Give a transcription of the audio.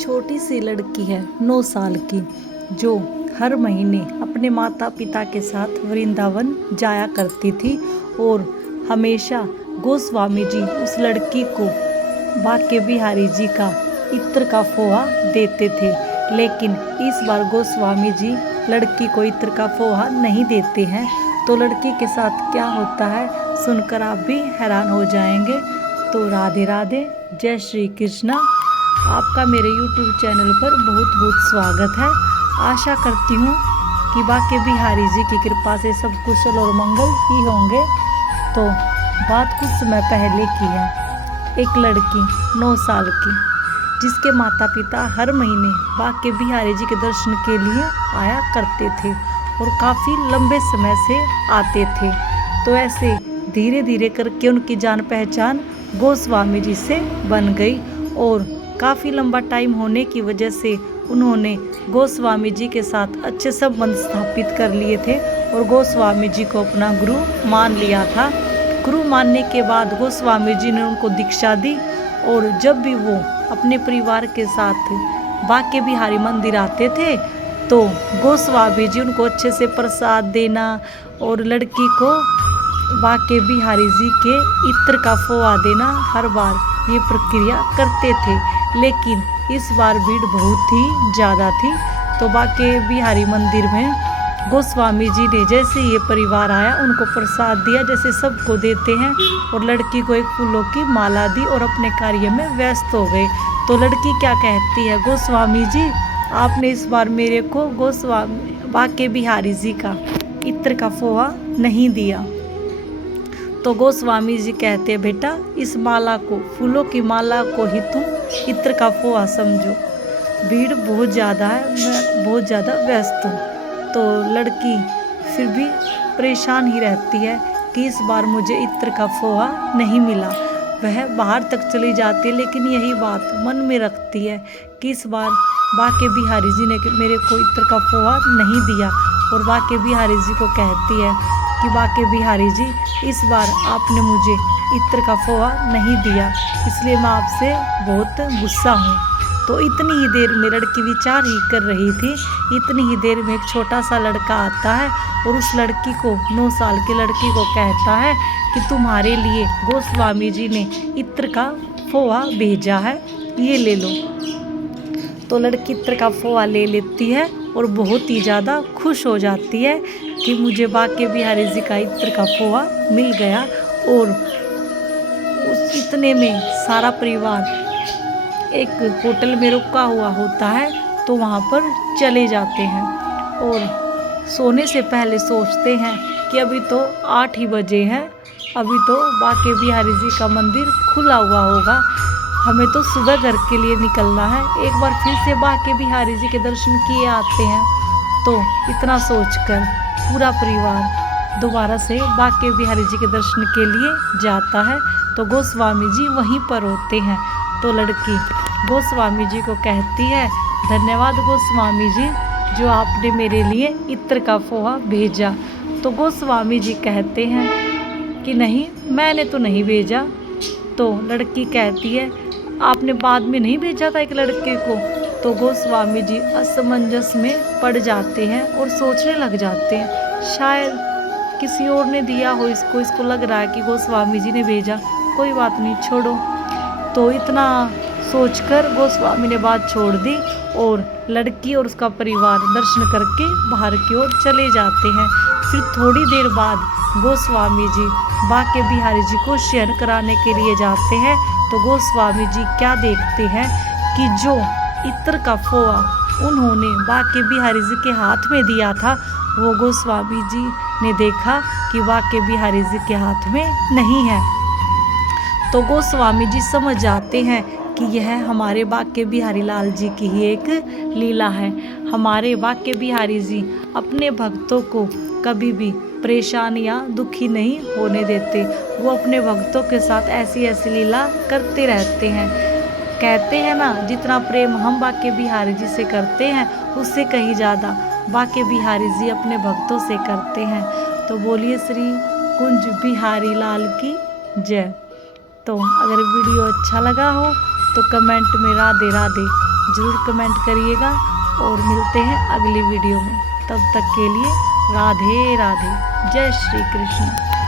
छोटी सी लड़की है 9 साल की, जो हर महीने अपने माता पिता के साथ वृंदावन जाया करती थी और हमेशा गोस्वामी जी उस लड़की को बाके बिहारी जी का इत्र का फोहा देते थे। लेकिन इस बार गोस्वामी जी लड़की को इत्र का फोहा नहीं देते हैं। तो लड़की के साथ क्या होता है सुनकर आप भी हैरान हो जाएंगे। तो राधे राधे, जय श्री कृष्णा। आपका मेरे YouTube चैनल पर बहुत बहुत स्वागत है। आशा करती हूँ कि बाके बिहारी जी की कृपा से सब कुशल और मंगल ही होंगे। तो बात कुछ समय पहले की है। एक लड़की 9 साल की, जिसके माता पिता हर महीने बाके बिहारी जी के दर्शन के लिए आया करते थे और काफ़ी लंबे समय से आते थे। तो ऐसे धीरे धीरे करके उनकी जान पहचान गोस्वामी जी से बन गई और काफ़ी लंबा टाइम होने की वजह से उन्होंने गोस्वामी जी के साथ अच्छे संबंध स्थापित कर लिए थे और गोस्वामी जी को अपना गुरु मान लिया था। गुरु मानने के बाद गोस्वामी जी ने उनको दीक्षा दी और जब भी वो अपने परिवार के साथ बाके बिहारी मंदिर आते थे तो गोस्वामी जी उनको अच्छे से प्रसाद देना और लड़की को बाके बिहारी जी के इत्र का फोहा देना हर बार ये प्रक्रिया करते थे। लेकिन इस बार भीड़ बहुत ही ज़्यादा थी। तो बाके बिहारी मंदिर में गोस्वामी जी ने जैसे ये परिवार आया उनको प्रसाद दिया जैसे सबको देते हैं और लड़की को एक फूलों की माला दी और अपने कार्य में व्यस्त हो गए। तो लड़की क्या कहती है, गोस्वामी जी आपने इस बार मेरे को गोस्वामी बाके बिहारी जी का इत्र का फोहा नहीं दिया। तो गोस्वामी जी कहते हैं बेटा इस माला को, फूलों की माला को ही तुम इत्र का फोहा समझो। भीड़ बहुत ज़्यादा है, मैं बहुत ज़्यादा व्यस्त हूँ। तो लड़की फिर भी परेशान ही रहती है कि इस बार मुझे इत्र का फोहा नहीं मिला। वह बाहर तक चली जाती है लेकिन यही बात मन में रखती है कि इस बार बाके बिहारी जी ने मेरे को इत्र का फोहा नहीं दिया और बाके बिहारी जी को कहती है कि बाके बिहारी जी इस बार आपने मुझे इत्र का फोहा नहीं दिया, इसलिए मैं आपसे बहुत गुस्सा हूँ। तो इतनी ही देर में लड़की विचार ही कर रही थी। इतनी ही देर में एक छोटा सा लड़का आता है और उस लड़की को 9 साल की लड़की को कहता है कि तुम्हारे लिए गोस्वामी जी ने इत्र का फोहा भेजा है, ये ले लो। तो लड़की इत्र का फोहा ले लेती है और बहुत ही ज़्यादा खुश हो जाती है कि मुझे बाके बिहारी जी का इत्र का फोहा मिल गया। और उस इतने में सारा परिवार एक होटल में रुका हुआ होता है तो वहाँ पर चले जाते हैं और सोने से पहले सोचते हैं कि अभी तो 8 ही बजे हैं, अभी तो बाके बिहारी जी का मंदिर खुला हुआ होगा, हमें तो सुबह घर के लिए निकलना है, एक बार फिर से बाके बिहारी जी के दर्शन किए आते हैं। तो इतना सोचकर पूरा परिवार दोबारा से बाके बिहारी जी के दर्शन के लिए जाता है। तो गोस्वामी जी वहीं पर होते हैं। तो लड़की गोस्वामी जी को कहती है, धन्यवाद गोस्वामी जी जो आपने मेरे लिए इत्र का फोहा भेजा। तो गोस्वामी जी कहते हैं कि नहीं, मैंने तो नहीं भेजा। तो लड़की कहती है आपने बाद में नहीं भेजा था एक लड़के को। तो गोस्वामी जी असमंजस में पड़ जाते हैं और सोचने लग जाते हैं शायद किसी और ने दिया हो इसको लग रहा है कि गोस्वामी जी ने भेजा, कोई बात नहीं छोड़ो। तो इतना सोचकर गोस्वामी ने बात छोड़ दी और लड़की और उसका परिवार दर्शन करके बाहर की ओर चले जाते हैं। फिर थोड़ी देर बाद गोस्वामी जी बाके बिहारी जी को शयन कराने के लिए जाते हैं। तो गोस्वामी जी क्या देखते हैं कि जो इत्र का फोहा उन्होंने बाके बिहारी जी के हाथ में दिया था वो गोस्वामी जी ने देखा कि बाके बिहारी जी के हाथ में नहीं है। तो गोस्वामी जी समझ जाते हैं कि यह हमारे बाके बिहारी लाल जी की ही एक लीला है। हमारे बाके बिहारी जी अपने भक्तों को कभी भी परेशान या दुखी नहीं होने देते। वो अपने भक्तों के साथ ऐसी ऐसी लीला करते रहते हैं। कहते हैं ना, जितना प्रेम हम बाके बिहारी जी से करते हैं उससे कहीं ज़्यादा बाके बिहारी जी अपने भक्तों से करते हैं। तो बोलिए श्री कुंज बिहारी लाल की जय। तो अगर वीडियो अच्छा लगा हो तो कमेंट में राधे राधे ज़रूर कमेंट करिएगा और मिलते हैं अगली वीडियो में। तब तक के लिए राधे राधे, जय श्री कृष्ण।